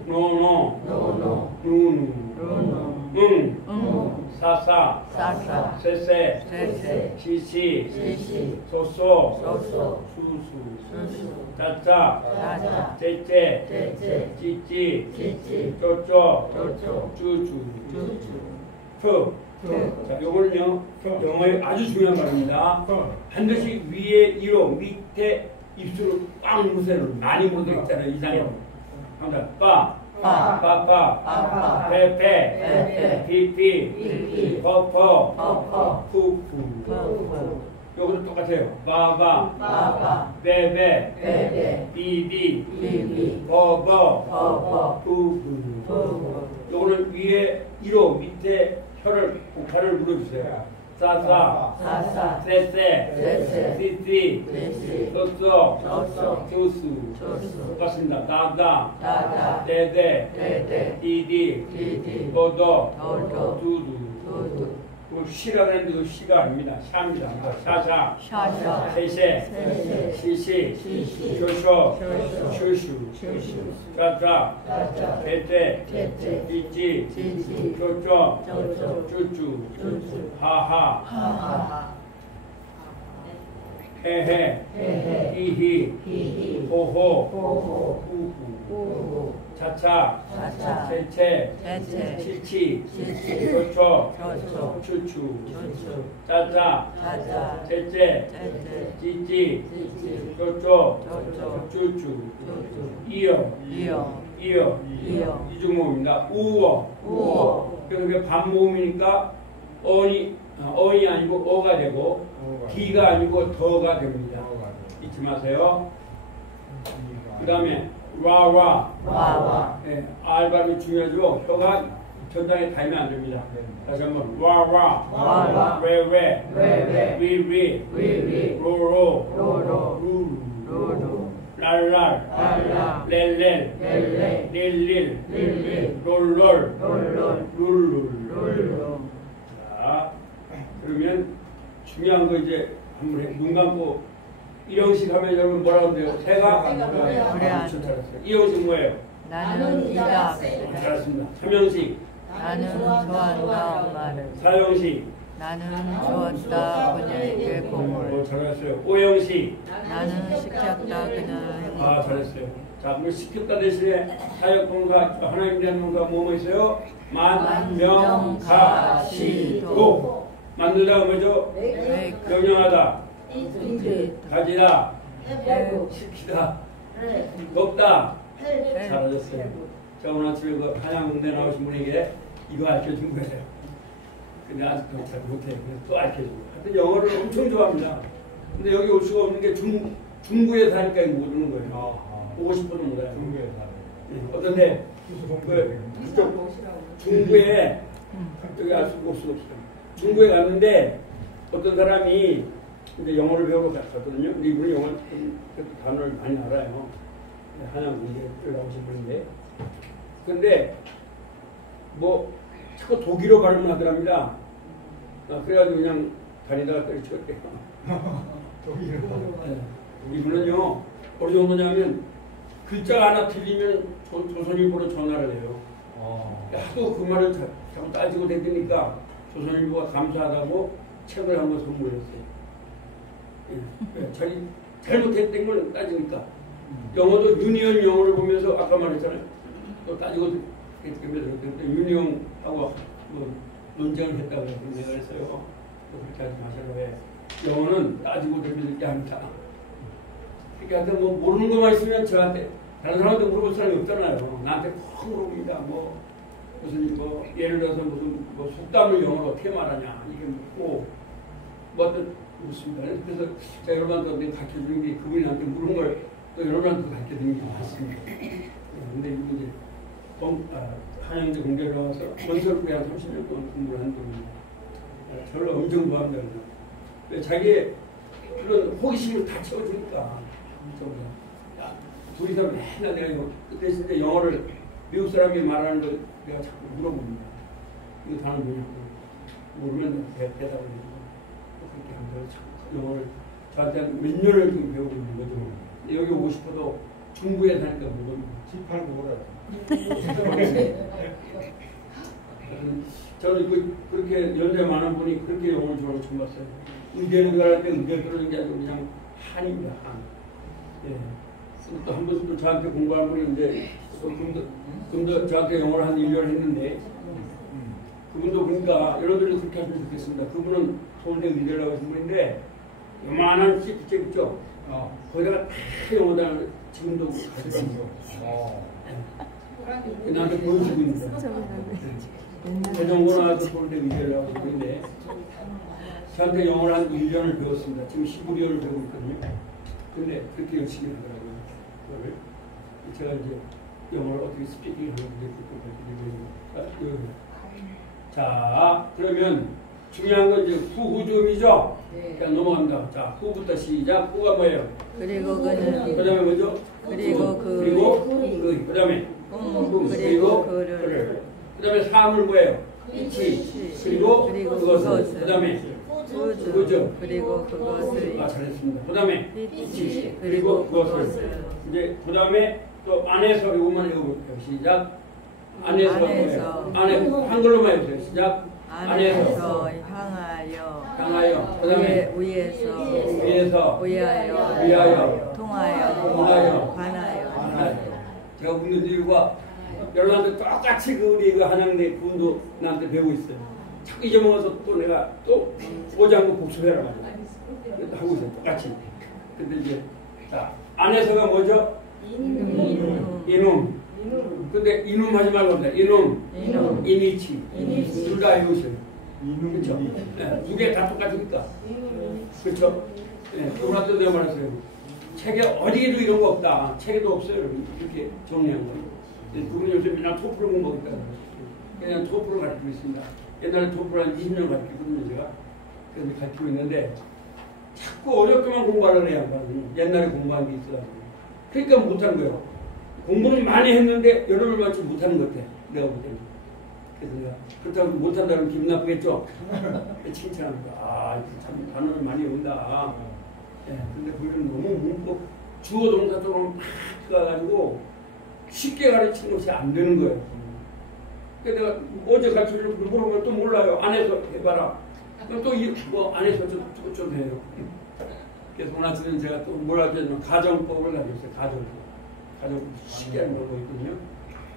노노, 누누, 사사, 세세, 시시, 소소, 수수, 짜짜, 째째, 찌찌, 쪼쪼, 쭈쭈, 푸. 자, 요거는요, 영어에 아주 중요한 말입니다. 반드시 위에 이로, 밑에 입술을 꽉 무세요. 많이 못 읽잖아요, 이상해요. 빠, 페페, 피피, 퍼퍼, 푸푸. 요것도 똑같아요. 바바, 베베, 비비, 버버, 푸푸. 요거는 위에 이로, 밑에 혀를, 복화를 물어주세요. 사사, 세세, 시시, 소소, 수수. 똑같습니다. 다다, 데데, 디디, 도도, 두두. 시라 그랬는데 시가 아닙니다. 샤입니다. 샤샤, 샤샤, 세세, 시시, 쇼쇼, 슈슈, 짜짜, 제제, 찌찌, 쪼쪼, 쭈쭈, 하하, 헤헤, 히히, 호호, 후후, 차차, 체체, 치치, 초초, 추추, 짜짜, 제제, 찌찌, 쪼쪼, 쭈쭈, 이어, 이중모음입니다. 우어. 그러니까 반모음이니까 어이 아니고 어가 되고 기가 아니고 더가 됩니다. 잊지 마세요. 그 다음에 와와. 네, 알 발음이 중요하죠. 혀가 전장에 닿으면 안 됩니다. 다시 한번 와와, 왜, 위, 로로, 랄랄, 렐렐, 롤롤, 룰룰. 자, 그러면 중요한 거 이제 한번 해. 눈 감고 이형식 하면 여러분 뭐라고 돼요? 새가 이형식 뭐예요? 나는 이다. 잘했습니다. 삼형식 나는 좋아한다 엄마를. 사형식 나는 좋았다 그녀에게 공을. 잘했어요. 오형식 나는 시켰다 그녀에게. 잘했어요. 자, 그럼 시켰다 대신에 사역공과 하나님 대한 공과 뭐뭐 있어요? 만명가시도. 만들다 뭐죠? 명령하다, 가지다, 시키다, 덥다. 잘하셨어요. 자, 오늘 아침에 그 한양대 나오신 분에게 이거 알려준 거예요. 근데 아직도 잘 못해요. 그래서 또 알려주고. 하여튼 영어를 엄청 좋아합니다. 근데 여기 올 수가 없는 게 중구에 사니까 모르는 거예요. 오고 싶어도 몰라요. 중구에 사요. 어떤데? 그쪽 중구에 여기 알 수가 없어요. 중구에 갔는데 어떤 사람이 이제 영어를 배우러 갔거든요. 근데 이분이 영어 단어를 많이 알아요. 한양군대 나오신 분인데. 근데 뭐 자꾸 독일어 발음을 하더랍니다. 그래가지고 그냥 다니다가 때려쳤대요. 독일어. 이분은요 어느 정도냐면 글자가 하나 틀리면 조선일보로 전화를 해요. 하도 그 말을 자꾸 따지고 대드니까 조선일보가 감사하다고 책을 한 권 선물했어요. 자기 잘못했던 걸 따지니까. 영어도 유니언 영어를 보면서 아까 말했잖아요. 또 따지고 유니언하고 뭐 논쟁을 했다고 내가 그랬어요. 그렇게 하지 마시라고 해. 영어는 따지고 들을 게 아니다. 그러니까 뭐 모르는 것만 있으면 저한테 다른 사람한테 물어볼 사람이 없잖아요. 나한테 꼭 물어봅니다. 뭐 무슨 뭐 예를 들어서 무슨 뭐 속담을 영어로 어떻게 말하냐 이게 묻고 뭐 어떤 묻습니다. 그래서 제가 여러분한테 가르쳐주는 게 그분이 나한테 물은 걸 또 여러분한테 가르쳐주는 게 많습니다. 근데 이제 한양대 공대를 나와서 원서를 한 30년 동안 공부를 한 분입니다. 저를 엄청 좋아합니다. 자기의 그런 호기심을 다 채워주니까. 둘이서 맨날 내가 그 대신에 영어를 미국 사람이 말하는 걸 내가 자꾸 물어봅니다. 이거 단어 뭐냐고. 모르면 대답을 해주고 그렇게 하면서 자꾸 영어를 저한테 몇 년을 지금 배우고 있는 거죠. 여기 오고 싶어도 중부에 사니까 못 옵니다. 18, 9라. 저는 그렇게 연세 많은 분이 그렇게 영어를 좋아하는 처음 봤어요. 의대를 가할 때 의대 그러는 게 아니고 그냥 한입니다. 한. 예. 또 한 번 또 저한테 공부한 분이 이제 금도 저한테 영어를 한 1년 했는데 그분도 그러니까 여러분들도 그렇게 하시면 좋겠습니다. 그분은 서울대 의대를 나오신 분인데 요만한 시프책 있죠? 거기다가 다 영어단을 지금도 가르치고 나한테 보여주고 있습니다. 대전고 나와서 서울대 의대를 나오신 분인데 저한테 영어를 한 1년을 배웠습니다. 지금 15개월을 배우고 있거든요. 근데 그렇게 열심히 하더라고요. 제가 이제 영어를 어떻게 스피킹 하는 게 자, 그러면 중요한 건 이제 후후조음이죠? 그냥 넘어갑니다. 자, 후부터 시작. 후가 뭐예요? 그리고 그는. 그 다음에 뭐죠? 그리고 그. 그리고 그 다음에 그리고 그를. 그 다음에 사물 뭐예요? 이치. 그리고 그것을. 그 다음에 우주. 그리고 그것을. 잘했습니다. 그 다음에 이치. 그리고 그것을. 이제 그 다음에 또 안에서 이것만 읽어볼게요. 시작. 안에서. 안에 한글로만 해주세요. 시작. 안에서 향하여. 그 다음에 위에서 위하여. 통하여. 관하여. 제가 묻는 이유가 여러분한테 똑같이 우리 한양대 군도 나한테 배우고 있어요. 자꾸 잊어먹어서 또 내가 또 오지 않고 복습해라 말이야. 하고 있어요. 똑같이. 근데 이제 자 안에서가 뭐죠? 이놈. 근데 이놈 하지 말고 합니다. 이놈. 이니치. 둘 다 해오셔요. 그렇죠? 네, 두 개 다 똑같으니까. 그렇죠? 네, 누구나도 내가 말했어요. 책에 어디에도 이런 거 없다. 책에도 없어요. 이렇게 정리한 거. 그분이 요새 맨날 토플을 공부하니까 그냥 토플을 가르치고 있습니다. 옛날에 토플을 한 20년 가르치거든요, 제가. 그래서 가르치고 있는데 자꾸 어렵게만 공부하려고 해요. 옛날에 공부한 게 있어요. 그러니까 못하는 거예요. 공부는 많이 했는데 여러분을 맞지 못하는 것 같아. 내가 볼 때는. 그래서 내가 그렇다고 못한다면 기분 나쁘겠죠? 칭찬합니다. 참 단어를 많이 외운다. 예, 근데 그거는 너무 문법 주어 동사 쪽으로 막 들어가가지고 쉽게 가르치는 것이 안 되는 거예요. 그래서 내가 어제 가르쳐주려고 물어보면 또 몰라요. 안에서 해봐라. 그럼 또 뭐 안에서 좀 해요. 그래서 오늘 아침에 제가 또 뭘 가르쳐주냐면 가정법을 가르쳤어요. 가정 쉽게 하는 방법이 있거든요.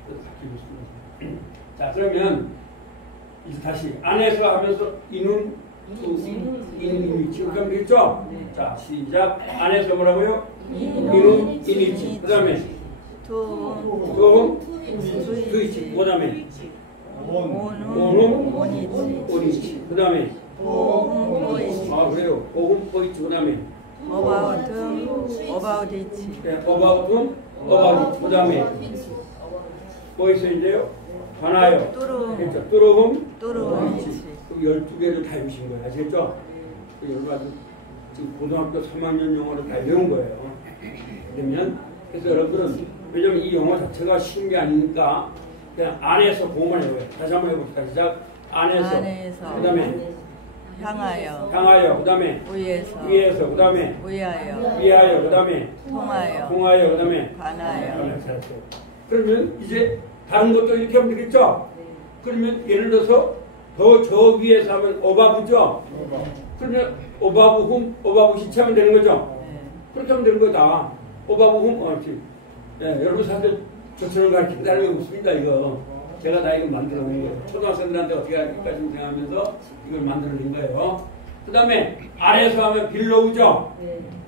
그래서 가르치고 있습니다. 자, 그러면 이제 다시 안에서 하면서 이눈 이니치 그럼 되겠죠? 자, 시작. 안에서 뭐라고요? 이눈 이니치. 그 다음에 투이치. 그 다음에 오눔 오니치. 그 다음에 그래요. 오훔 포이치. 그 다음에 about each. 그 다음에 뭐 있어요 이제요? 관하여. 그렇죠. 뚜루훔. 12개를 다 해주신 거예요. 아시겠죠? 여러분 지금 고등학교 3학년 영어를 다 외운 거예요. 그러면 그래서 여러분들은 왜냐면 이 영어 자체가 쉬운 게 아니니까 그냥 안에서 그것만 해봐요. 다시 한번 해봅시다. 시작. 안에서. 그 다음에 향하여. 그 다음에 위에서. 그 다음에 위하여. 그 다음에 통하여. 그 다음에 관하여. 잘했어요. 그러면 이제 다른 것도 이렇게 하면 되겠죠? 그러면 예를 들어서 더 저 위에서 하면 어바브죠? 그러면 오바브 시치하면 되는 거죠? 그렇게 하면 되는 거다. 오바브 그렇지. 예, 여러분 사실 저처럼 가르친다는 게 없습니다, 이거. 제가 다 이거 만들어낸 거예요. 초등학생들한테 어떻게 할까 좀 생각하면서 이걸 만들어낸 거예요. 그 다음에 아래에서 하면 빌로우죠?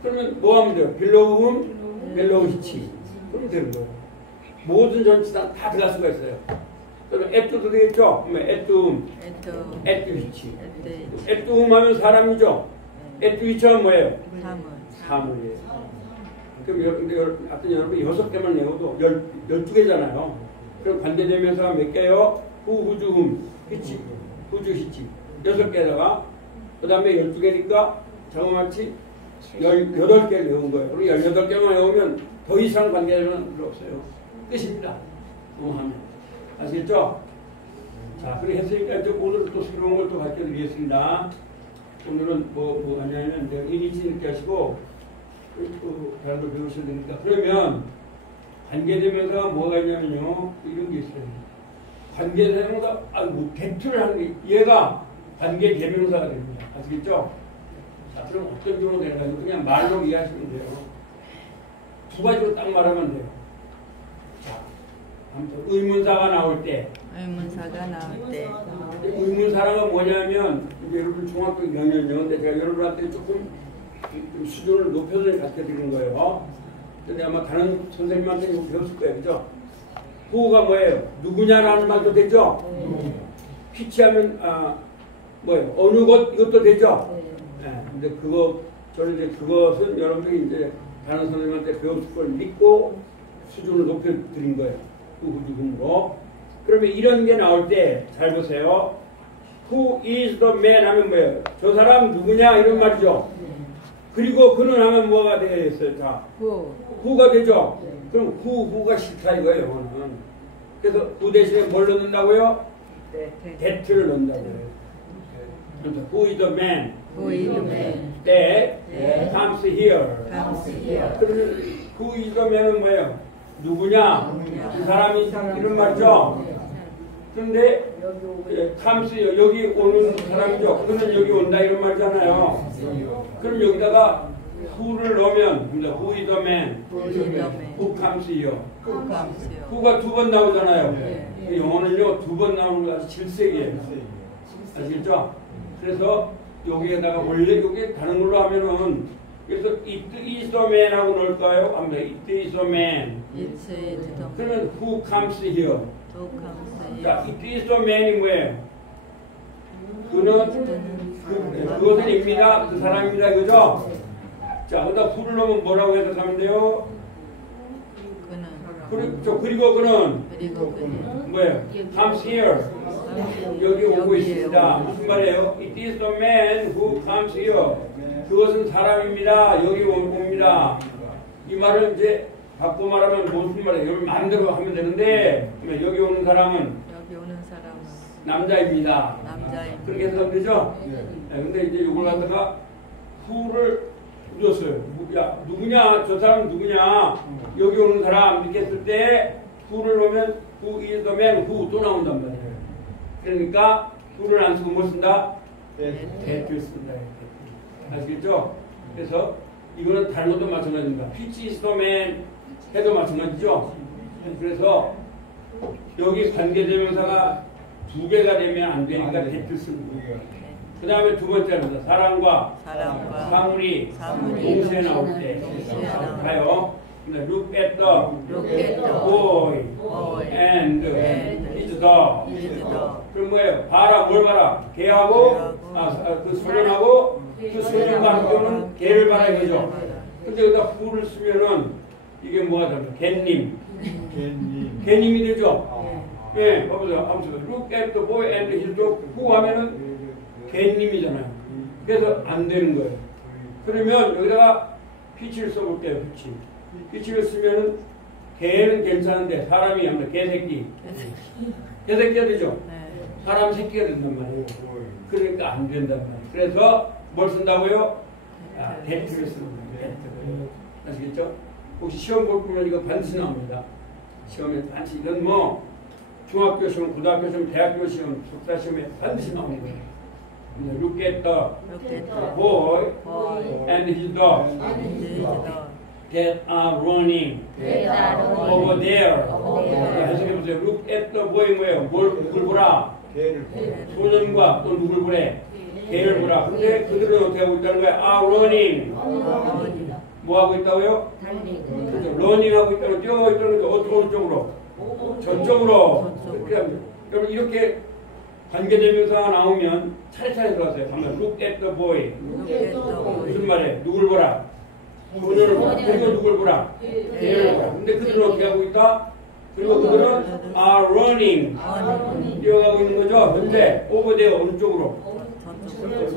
그러면 뭐 하면 돼요? 빌로우 시치. 그러면 되는 거예요. 모든 전치단 다 들어갈 수가 있어요. 그럼 에뚜도 되겠죠? 그러면 에뚜 위치. 에뚜 하면 사람이죠? 에뚜 위치하면 뭐예요? 사물이에요. 그럼 하여튼 여러분 6개만 외워도 12개잖아요. 그럼 관계되면서 몇 개요? 후주음, 히치, 후주, 히치. 6개다가 그 다음에 12개니까 자그마치 18개를 외운 거예요. 그리고 18개만 외우면 더 이상 관계되면 필요 없어요. 끝입니다. 하면. 아시겠죠? 자, 그렇게 했으니까 이제 오늘 또 새로운 걸 또 가르쳐 드리겠습니다. 오늘은 뭐 하냐면, 이니치 이렇게 하시고, 또 다른 걸 배우셔야 되니까. 그러면, 관계대명사가 뭐가 있냐면요, 이런 게 있어요. 관계대명사, 대투를 하는 게, 얘가 관계대명사가 됩니다. 아시겠죠? 자, 그럼 어떤 경우가 되는가? 그냥 말로 이해하시면 돼요. 두 가지로 딱 말하면 돼요. 의문사가 나올 때. 의문사라는 뭐냐면, 이제 여러분 중학교 2학년이요. 근데 제가 여러분한테 조금 좀 수준을 높여서 가르쳐 드리는 거예요. 근데 아마 다른 선생님한테 이거 배웠을 거예요. 그죠? 후가 뭐예요? 누구냐라는 말도 되죠? 피치하면, 뭐예요? 어느 것, 이것도 되죠? 네. 근데 저는 이제 그것은 여러분들이 이제 다른 선생님한테 배웠을 걸 믿고 수준을 높여 드린 거예요. 후주금으로. 그러면 이런 게 나올 때 잘 보세요. Who is the man 하면 뭐예요? 저 사람 누구냐 이런 말이죠. 그리고 그는 하면 뭐가 되겠어요? 자, who가 되죠. 그럼 who가 싫다 이거예요. 영어는. 그래서 who 대신에 뭘 넣는다고요? that를 넣는다고요. 그래서 who is the man Who is the man that comes here? comes here? 그러면 who is the man은 뭐예요? 누구냐? 그 사람이 이런 말이죠. 그런데 comes 여기 오는 사람이죠. 그러면 여기 온다 이런 말이잖아요. 그럼 여기다가 who를 넣으면 who is the man? Who comes here? Who comes here? who가 두 번 나오잖아요. 영어는요 두 번 나오는 거 아주 질색이에요. 아시겠죠? 그래서 여기에다가 원래 여기 다른 걸로 하면은 그래서 it is the man 하고 넣을까요? 아무튼 it is the man. It's the 그러면 who comes here? Who comes here? 자, it is the man이 뭐예요? 그것은 입니다. 그 사람입니다. 그죠? 자, 거기다 who를 넣으면 뭐라고 해석하면 돼요? 그리고 그는 뭐예요? comes here. 여기 오고 있습니다. 무슨 말이에요? It is the man who comes here. 그것은 사람입니다. 여기 옵니다. 이 말을 이제 바꿔 말하면 무슨 말이에요? 여기 마음대로 하면 되는데 여기 오는 사람은 남자입니다. 그렇게 해석하면 되죠? 근데 이제 이걸 갖다가 who를 줬어요. 야, 누구냐? 저 사람 누구냐? 여기 오는 사람 이렇게 했을 때 who를 넣으면 who is the man who 또 나온단 말이에요. 그러니까 who를 안 쓰고 뭐 쓴다? that를 쓴다. 아시겠죠? 그래서 이거는 다른 것도 마찬가지입니다. which is the man 해도 마찬가지죠? 그래서 여기 관계대명사가 두 개가 되면 안 되니까 that를 쓰는 거예요. 그 다음에 두 번째는 사랑과 사물이 동시에 나올 때 가요. Look at the boy and his dog. 그럼 뭐예요? 봐라, 뭘 봐라? 개하고 그 소년하고 그 소년과 함께 오는 개를 봐라 이거죠. 근데 여기다 who를 쓰면은 이게 뭐가 됩니까? 개님이 되죠. 예, 봐보세요. 아무튼 Look at the boy and his dog. who 하면은 개님이잖아요. 그래서 안 되는 거예요. 그러면 여기다가 피치를 써볼게요. 피치를 쓰면은 개는 괜찮은데 사람이 아무래도 개새끼. 개새끼가 되죠. 사람 새끼가 된단 말이에요. 그러니까 안 된단 말이에요. 그래서 뭘 쓴다고요? that를 쓰는 거예요. 아시겠죠? 혹시 시험 볼 거면 이거 반드시 나옵니다. 시험에 반드시 이건 뭐 중학교 시험, 고등학교 시험, 대학교 시험, 석사 시험에 반드시 나오는 거예요. Look at the boy and his dog that are running over there. 해석해보세요. Look at the boy 뭐예요? 누굴 보라? 소년과 또 누굴 보래? 개를 보라. 근데 그들은 어떻게 하고 있다는 거야? are running. 뭐 하고 있다고요? running 하고 있다는 뛰어가고 있다는 거 어느 쪽으로? 저쪽으로. 그렇게 합니다. 여러분 이렇게 관계대명사가 나오면 차례차례 들어가세요. 한번 look at the boy. 무슨 말이에요? 누굴 보라? 소년을 보라. 그리고 누굴 보라? 개를 보라. 근데 그들은 어떻게 하고 있다? 그리고 그들은 are running. 뛰어가고 있는 거죠. 현재 over there 어느 쪽으로?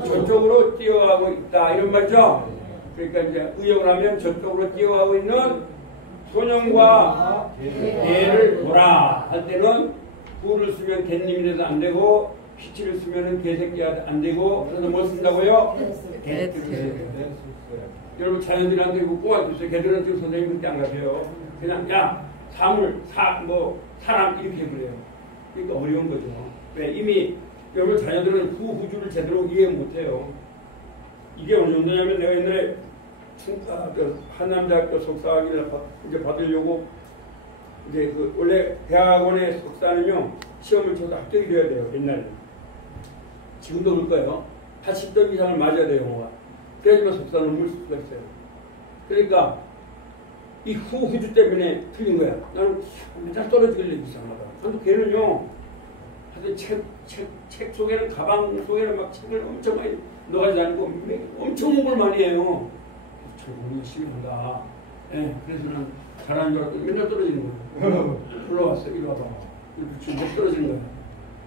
저쪽으로 뛰어가고 있다. 이런 말이죠. 그러니까 이제 의역을 하면 저쪽으로 뛰어가고 있는 소년과 개를 보라 할 때는 who를 쓰면 개님이 돼도 안 되고 피치를 쓰면 개새끼가 안 되고 그래서 뭘 쓴다고요? 여러분 자녀들한테 이거 꼬아주세요. 걔들은 지금 선생님 그렇게 안 가세요. 그냥 야 사물 사람 이렇게 해버려요. 그러니까 어려운 거죠. 왜? 이미 여러분 자녀들은 후주를 제대로 이해 못해요. 이게 어느 정도냐면 내가 옛날에 한남대학교 석사학위를 이제 받으려고 이제 그 원래 대학원의 석사는요 시험을 쳐서 합격이 돼야 돼요. 옛날에 지금도 그럴 거예요. 80점 이상을 맞아야 돼요. 영어가. 그래야지만 석사 논문을 쓸 수가 있어요. 그러니까 이 후주 때문에 틀린 거야. 나는 맨날 떨어지길래 이상하다. 근데 걔는요 하여튼 책 속에는 가방 속에는 막 책을 엄청 많이 넣어가지고 다니고 엄청 공부를 많이 해요. 저 공부 열심히 한다. 예, 그래서 난 잘하는 줄 알고 맨날 떨어지는 거예요. 불러왔어. 이리 와봐. 이렇게 떨어지는 거예요.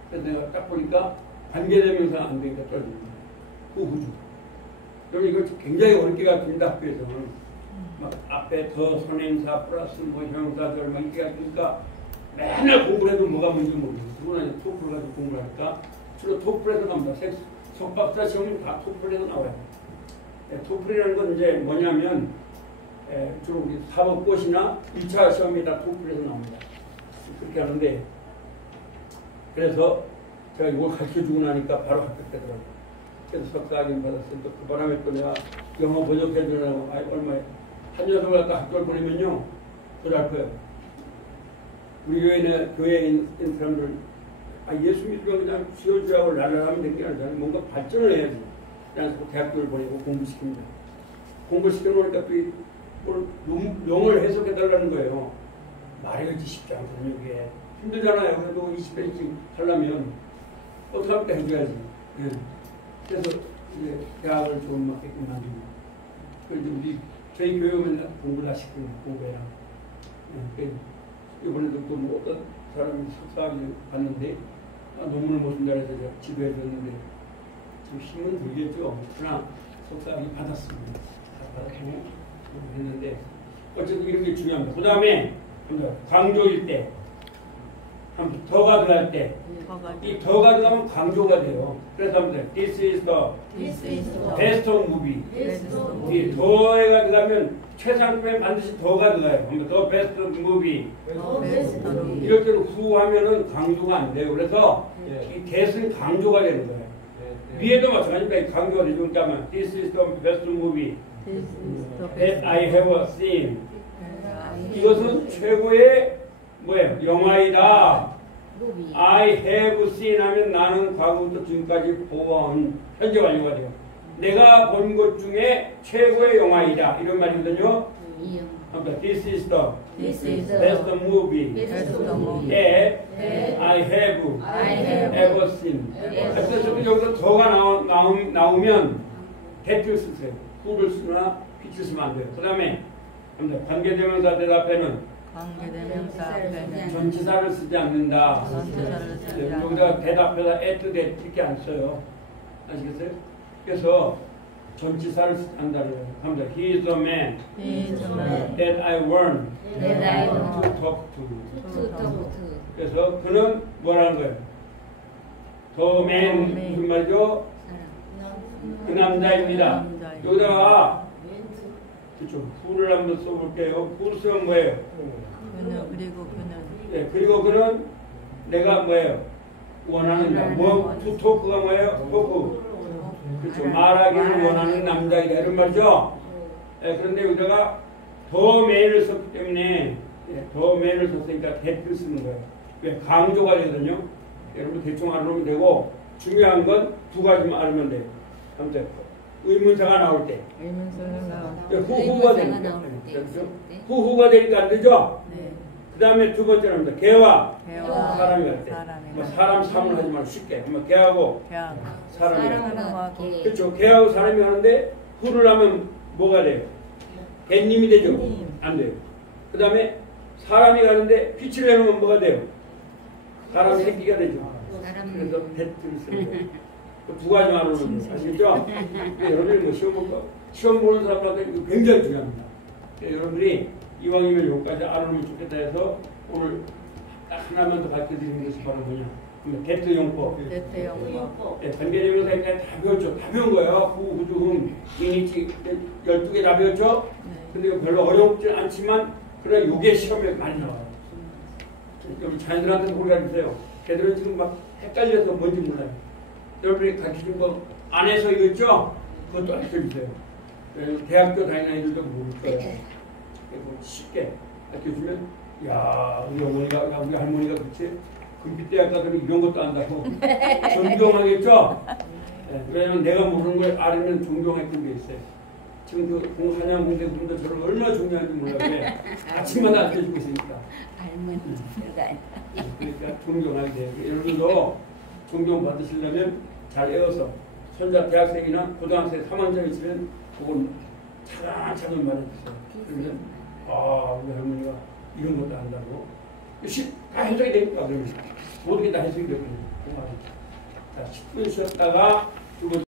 그래서 내가 딱 보니까 관계대명사 안 되니까 떨어지는 거예요. 후주. 여러분 이거 굉장히 어렵게 가르칩니다. 학교에서는. 막 앞에 더 선행사 플러스 뭐 형사들 막 이렇게 가르치니까 맨날 공부를 해도 뭐가 뭔지 모르겠어요. 그거는 토플 가지고 공부를 하니까 주로 토플에서 나옵니다. 석박사 시험은 다 토플에서 나와요. 토플이라는 건 이제 뭐냐면 주로 우리 사법고시나 1차 시험이 다 토플에서 나옵니다. 그렇게 하는데 그래서 제가 이걸 가르쳐주고 나니까 바로 합격되더라고요. 그래서 석사학위 받았어요. 또 그 바람에 또 내가 영어 번역해주려고 얼마에 한 녀석을 갖다 학교를 보내면요 그럴 거예요. 우리 교회에 있는 사람들 예수 믿으면 그냥 지어주라고 랄랄하면 되는 게 아니라 뭔가 발전을 해야지. 그래서 대학교를 보내고 공부시킵니다. 공부시켜놓으니까 또 용어를 해석해달라는 거예요. 말해야지 쉽지 않거든요. 이게 힘들잖아요. 그래도 20페이지 하려면 어떻게 하면 해줘야지. 그래서 이제 대학을 좀 맞게끔 만듭니다. 그래서 저희 교육은 공부 다 시키는 공부해라. 이번에도 또 뭐 어떤 사람이 석사학위를 봤는데 논문을 못 쓴다 해서 제가 지도해 줬는데 지금 힘은 들겠죠. 그러나 석사학위 받았습니다. 받았고 했는데 어쨌든 이런 게 중요합니다. 그 다음에 강조일 때 더가 들어갈 때 이 더가 들어가면 강조가 돼요. 그래서 합니다. This is the best movie. 이 더가 들어가면 최상품에 반드시 더가 들어가요. The best movie. 이럴 때는 후하면은 강조가 안 돼요. 그래서 이 that은 강조가 되는 거예요. 위에도 마찬가지입니다. 강조가 되죠. 그러니까 This is the best movie that I have seen. 이것은 최고의 뭐예요? 영화이다. I have seen 하면 나는 과거부터 지금까지 본 현재 완료가 돼요. 내가 본 것 중에 최고의 영화이다. 이런 말이거든요. This is the best movie that I have ever seen. 그래서 여기서 더가 나오면 that를 쓰세요. who를 쓰거나 which를 쓰면 안 돼요. 그 다음에 관계대명사 대답에는 전치사를 쓰지 않는다. 여기다가 대답해서 at, that 이렇게 안 써요. 아시겠어요? 그래서 전치사를 쓰지 않는다는 거예요. 합니다. He is the man that I want to talk to. 그래서 그는 뭐라는 거예요? The man 무슨 말이죠? 그 남자입니다. 여기다가 그렇죠. who를 한번 써볼게요. who 쓰면 뭐예요? 그리고 그는 내가 뭐예요? 원하는 to talk가 뭐예요? talk. 그렇죠. 말하기를 원하는 남자이다 이런 말이죠. 그런데 여기다가 더 맨을 썼기 때문에 더 맨을 썼으니까 that를 쓰는 거예요. 왜? 강조가 되거든요. 여러분 대충 알아놓으면 되고 중요한 건 두 가지만 알면 돼요. 아무튼 의문사가 나올 때 후가 되니까 후가 되니까 안 되죠. 그 다음에 두 번째는 합니다. 개와 사람이 할 때 뭐 사람 사물 하지 말고 쉽게 한번 개하고 사람이 할 때 그렇죠. 개하고 사람이 하는데 후를 하면 뭐가 돼요? 개님이 되죠. 안 돼요. 그 다음에 사람이 가는데 휘치를 해놓으면 뭐가 돼요? 사람 새끼가 되죠. 그래서 배트를 쓰는 거예요. 두 가지만 알아놓으면 아시겠죠? 여러분이 뭐 시험 보는 사람들한테 이거 굉장히 중요합니다. 여러분들이 이왕이면 여기까지 알아놓으면 좋겠다 해서 오늘 딱 하나만 더 밝혀드리는 것이 바로 뭐냐? 대트 용법. 관계대명사니까 다 배웠죠. 다 배운 거예요. 후, 후주, 흠, 이니치 12개 다 배웠죠? 근데 이거 별로 어렵지 않지만 그러나 요게 시험에 많이 나와요. 여러분 자녀들한테 물어주세요. 걔들은 지금 막 헷갈려서 뭔지 몰라요. 여러분이 가르쳐준 거 안에서 이거 있죠? 그것도 알려주세요. 대학교 다니는 애들도 모를 거예요. 쉽게 알려주면 야 우리 어머니가 우리 할머니가 그렇지 금빛대학 가더니 이런 것도 안다고 존경하겠죠? 왜냐면 내가 모르는 걸 알면 존경했던 게 있어요. 지금 그 한양공대 분들 저를 얼마나 존경하는지 몰라요. 왜? 아침마다 알려주고 있으니까. 그러니까 존경하게 돼요. 여러분도 존경받으시려면 잘 외워서 손자 대학생이나 고등학생 3학년 있으면 그건 차근차근 말해주세요. 그러면 우리 할머니가 이런 것도 안다고 다 해석이 되니까 그러면 모든 게 다 해석이 되거든요. 자 10분 쉬었다가 두 번째